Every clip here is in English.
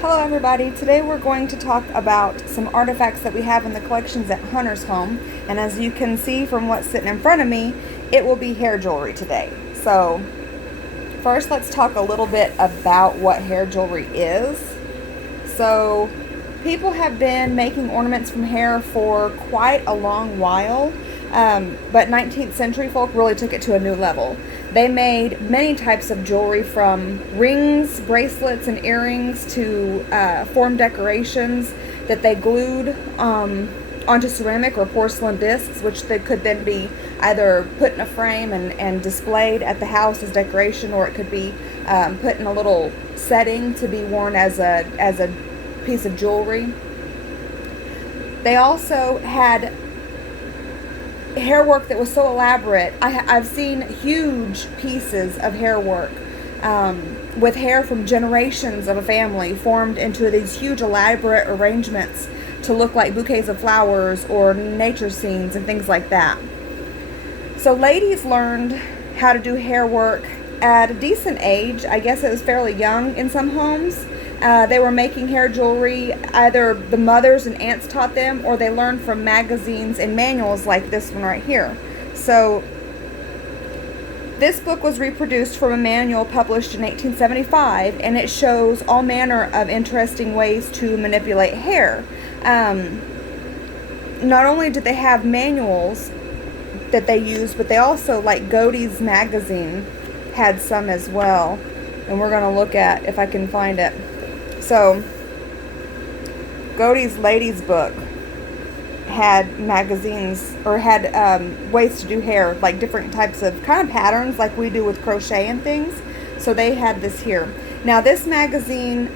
Hello everybody, today we're going to talk about some artifacts that we have in the collections at Hunter's home, and as you can see from what's sitting in front of me, it will be hair jewelry today. So first let's talk a little bit about what hair jewelry is. So people have been making ornaments from hair for quite a long while, but 19th century folk really took it to a new level. They made many types of jewelry, from rings, bracelets, and earrings to form decorations that they glued onto ceramic or porcelain discs, which they could then be either put in a frame and displayed at the house as decoration, or it could be put in a little setting to be worn as a piece of jewelry. They also had hair work that was so elaborate. I've seen huge pieces of hair work with hair from generations of a family formed into these huge elaborate arrangements to look like bouquets of flowers or nature scenes and things like that. So ladies learned how to do hair work at a decent age. I guess it was fairly young in some homes. They were making hair jewelry, either the mothers and aunts taught them, or they learned from magazines and manuals like this one right here. So this book was reproduced from a manual published in 1875, and it shows all manner of interesting ways to manipulate hair. Not only did they have manuals that they used, but they also, like Godey's magazine, had some as well. And we're going to look at if I can find it. So, Godey's Ladies book had magazines, or had ways to do hair, like different types of kind of patterns like we do with crochet and things. So they had this here. Now this magazine,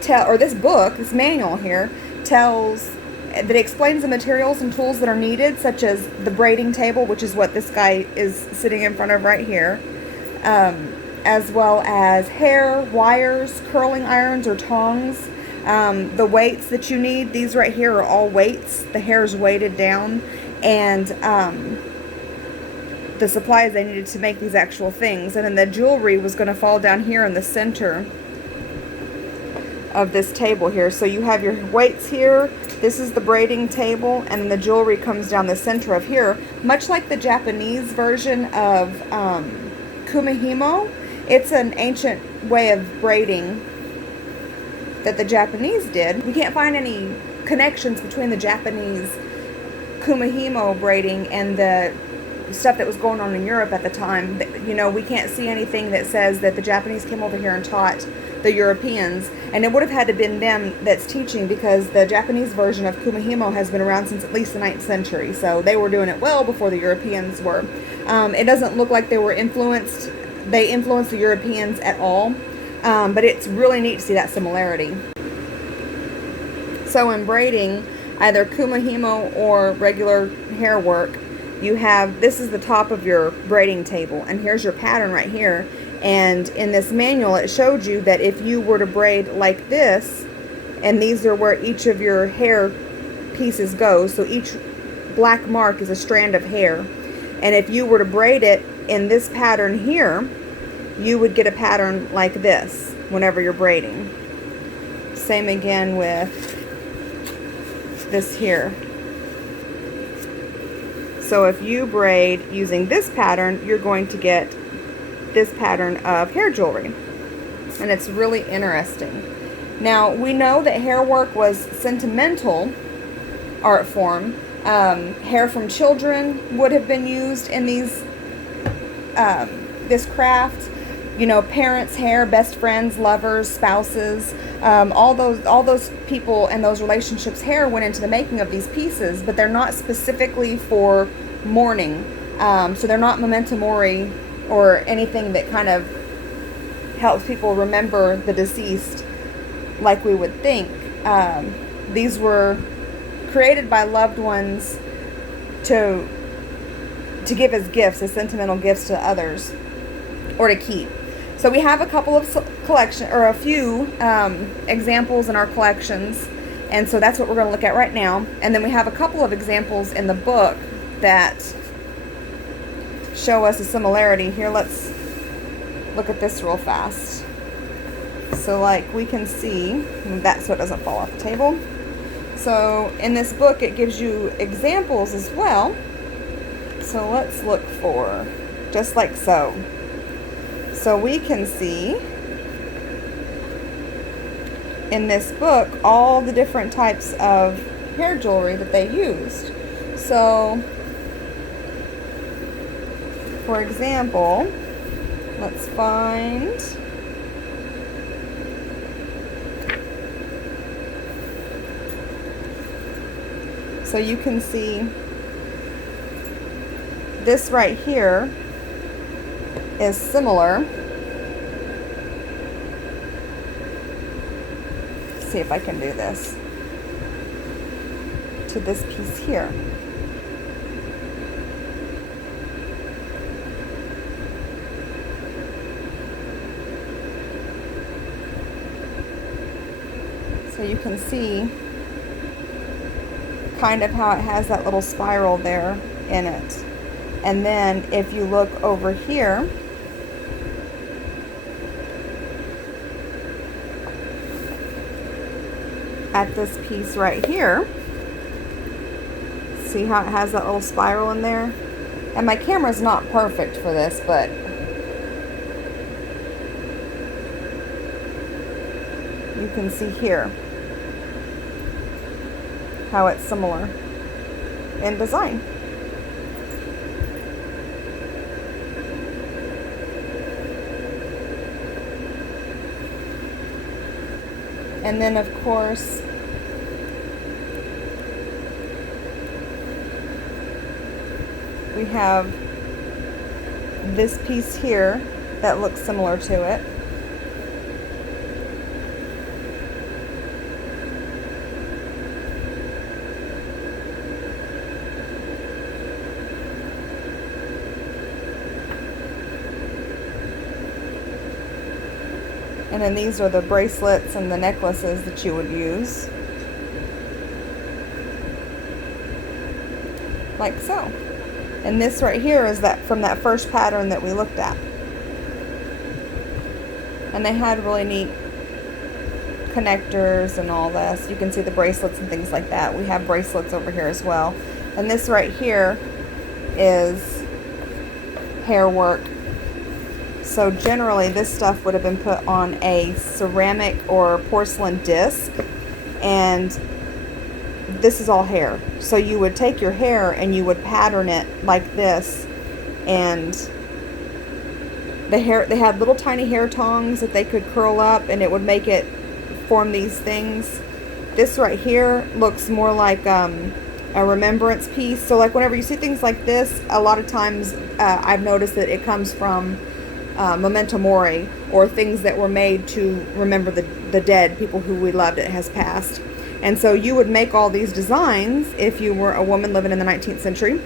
this book, this manual here, that explains the materials and tools that are needed, such as the braiding table, which is what this guy is sitting in front of right here. As well as hair, wires, curling irons or tongs, the weights that you need. These right here are all weights. The hair is weighted down, and the supplies they needed to make these actual things. And then the jewelry was going to fall down here in the center of this table here. So you have your weights here. This is the braiding table, and the jewelry comes down the center of here, much like the Japanese version of kumihimo. It's an ancient way of braiding that the Japanese did. We can't find any connections between the Japanese kumihimo braiding and the stuff that was going on in Europe at the time. You know, we can't see anything that says that the Japanese came over here and taught the Europeans, and it would have had to been them that's teaching, because the Japanese version of kumihimo has been around since at least the 9th century, so they were doing it well before the Europeans were. It doesn't look like they influenced the Europeans at all, but it's really neat to see that similarity. So in braiding, either kumihimo or regular hair work, you have, this is the top of your braiding table, and here's your pattern right here. And in this manual, it showed you that if you were to braid like this, and these are where each of your hair pieces go, so each black mark is a strand of hair, and if you were to braid it in this pattern here, you would get a pattern like this whenever you're braiding. Same again with this here. So if you braid using this pattern, you're going to get this pattern of hair jewelry, and it's really interesting. Now we know that hair work was sentimental art form. Hair from children would have been used in these this craft. You know, parents' hair, best friends, lovers, spouses, all those people and those relationships' hair went into the making of these pieces, but they're not specifically for mourning. So they're not memento mori or anything that kind of helps people remember the deceased like we would think. These were created by loved ones to give as gifts, as sentimental gifts to others, or to keep. So we have a couple of a few examples in our collections, and so that's what we're going to look at right now. And then we have a couple of examples in the book that show us a similarity. Here, let's look at this real fast. So like we can see that, so it doesn't fall off the table. So in this book it gives you examples as well. So let's look for just like so. So we can see in this book all the different types of hair jewelry that they used. So for example, let's find so you can see this right here is similar. Let's see if I can do this to this piece here. So you can see kind of how it has that little spiral there in it. And then if you look over here, at this piece right here, see how it has that little spiral in there? And my camera's not perfect for this, but you can see here how it's similar in design. And then of course we have this piece here that looks similar to it. And then these are the bracelets and the necklaces that you would use. Like so. And this right here is that from that first pattern that we looked at. And they had really neat connectors and all this. You can see the bracelets and things like that. We have bracelets over here as well. And this right here is hair work. So generally this stuff would have been put on a ceramic or porcelain disc, and this is all hair. So you would take your hair and you would pattern it like this, and the hair, they had little tiny hair tongs that they could curl up and it would make it form these things. This right here looks more like a remembrance piece. So like whenever you see things like this, a lot of times I've noticed that it comes from memento mori, or things that were made to remember the dead, people who we loved that has passed. And so you would make all these designs if you were a woman living in the 19th century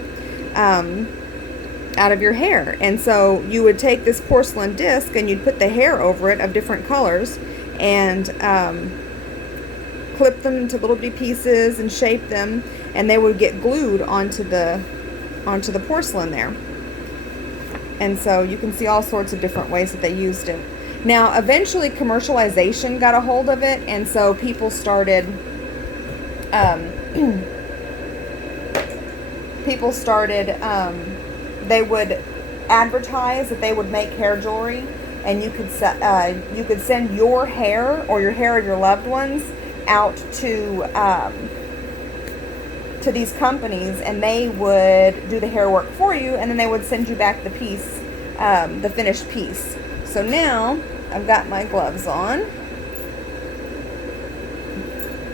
out of your hair. And so you would take this porcelain disc and you'd put the hair over it of different colors and clip them into little bitty pieces and shape them, and they would get glued onto the porcelain there. And so you can see all sorts of different ways that they used it. Now, eventually commercialization got a hold of it, and so people started, they would advertise that they would make hair jewelry, and you could send your hair or your hair of your loved ones out to these companies, and they would do the hair work for you, and then they would send you back the piece, the finished piece. So now I've got my gloves on,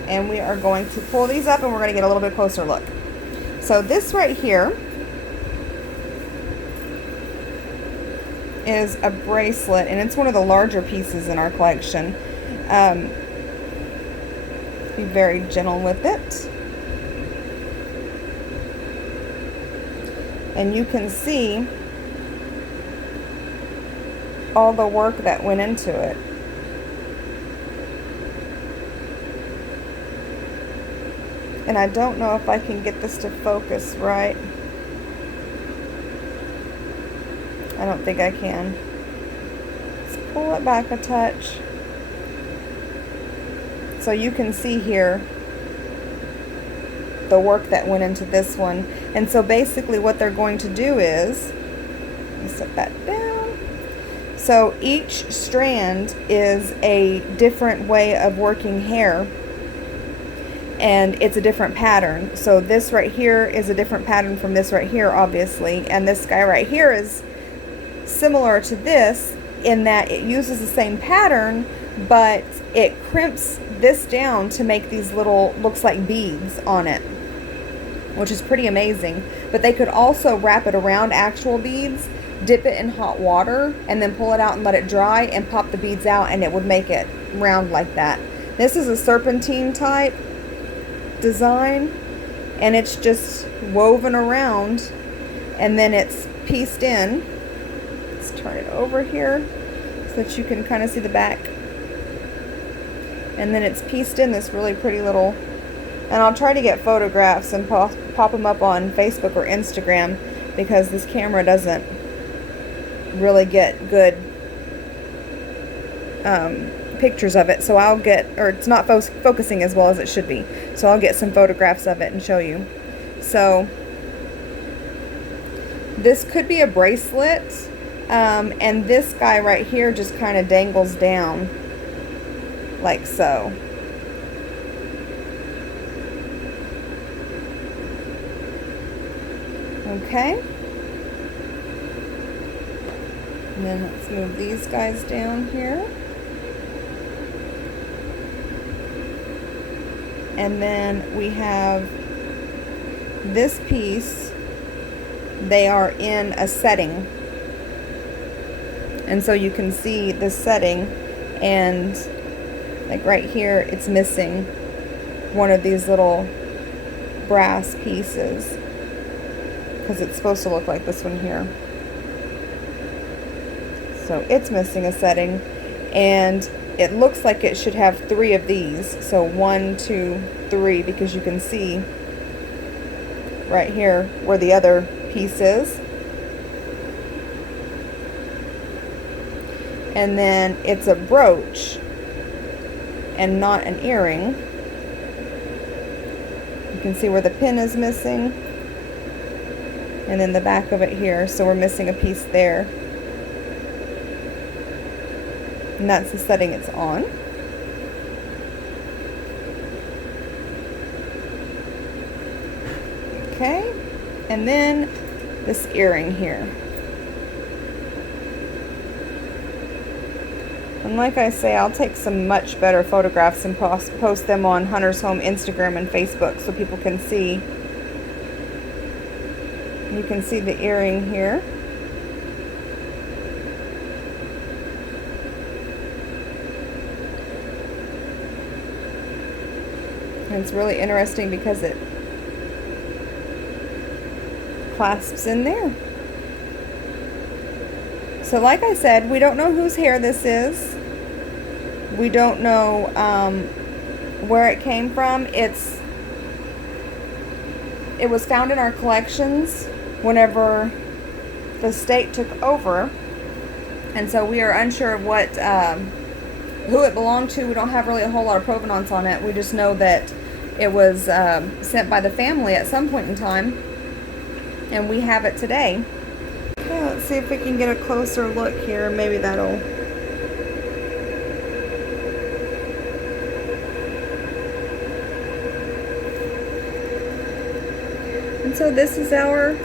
and we are going to pull these up and we're going to get a little bit closer look. So this right here is a bracelet, and it's one of the larger pieces in our collection. Be very gentle with it. And you can see all the work that went into it. And I don't know if I can get this to focus right. I don't think I can. Let's pull it back a touch. So you can see here the work that went into this one. And so basically what they're going to do is, let me set that down. So each strand is a different way of working hair, and it's a different pattern. So this right here is a different pattern from this right here, obviously, and this guy right here is similar to this in that it uses the same pattern, but it crimps this down to make these little, looks like beads on it, which is pretty amazing. But they could also wrap it around actual beads, dip it in hot water, and then pull it out and let it dry and pop the beads out, and it would make it round like that. This is a serpentine type design, and it's just woven around, and then it's pieced in. Let's turn it over here so that you can kind of see the back. And then it's pieced in this really pretty little, and I'll try to get photographs and pop them up on Facebook or Instagram, because this camera doesn't really get good pictures of it, so I'll get, or it's not focusing as well as it should be, so I'll get some photographs of it and show you. So this could be a bracelet, and this guy right here just kind of dangles down like so. Okay, and then let's move these guys down here. And then we have this piece, they are in a setting. And so you can see the setting, and like right here, it's missing one of these little brass pieces, because it's supposed to look like this one here. So it's missing a setting, and it looks like it should have 3 of these. So 1, 2, 3, because you can see right here where the other piece is. And then it's a brooch and not an earring. You can see where the pin is missing, and then the back of it here, so we're missing a piece there. And that's the setting it's on. Okay, and then this earring here. And like I say, I'll take some much better photographs and post them on Hunter's Home Instagram and Facebook so people can see. You can see the earring here. And it's really interesting because it clasps in there. So like I said, we don't know whose hair this is. We don't know where it came from. It was found in our collections whenever the state took over. And so we are unsure of what who it belonged to. We don't have really a whole lot of provenance on it. We just know that it was sent by the family at some point in time, and we have it today. Okay, let's see if we can get a closer look here. Maybe that'll... And so this is our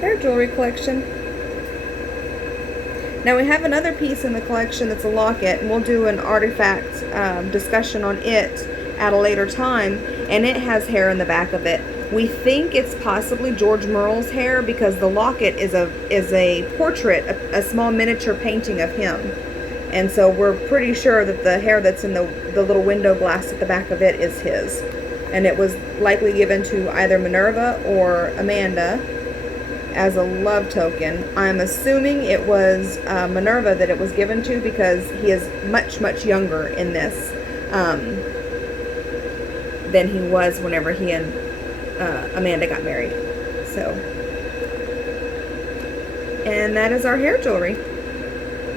hair jewelry collection. Now we have another piece in the collection that's a locket, and we'll do an artifact discussion on it at a later time, and it has hair in the back of it. We think it's possibly George Merle's hair because the locket is a portrait, a small miniature painting of him. And so we're pretty sure that the hair that's in the little window glass at the back of it is his. And it was likely given to either Minerva or Amanda as a love token. I'm assuming it was Minerva that it was given to, because he is much, much younger in this than he was whenever he and Amanda got married. So, and that is our hair jewelry.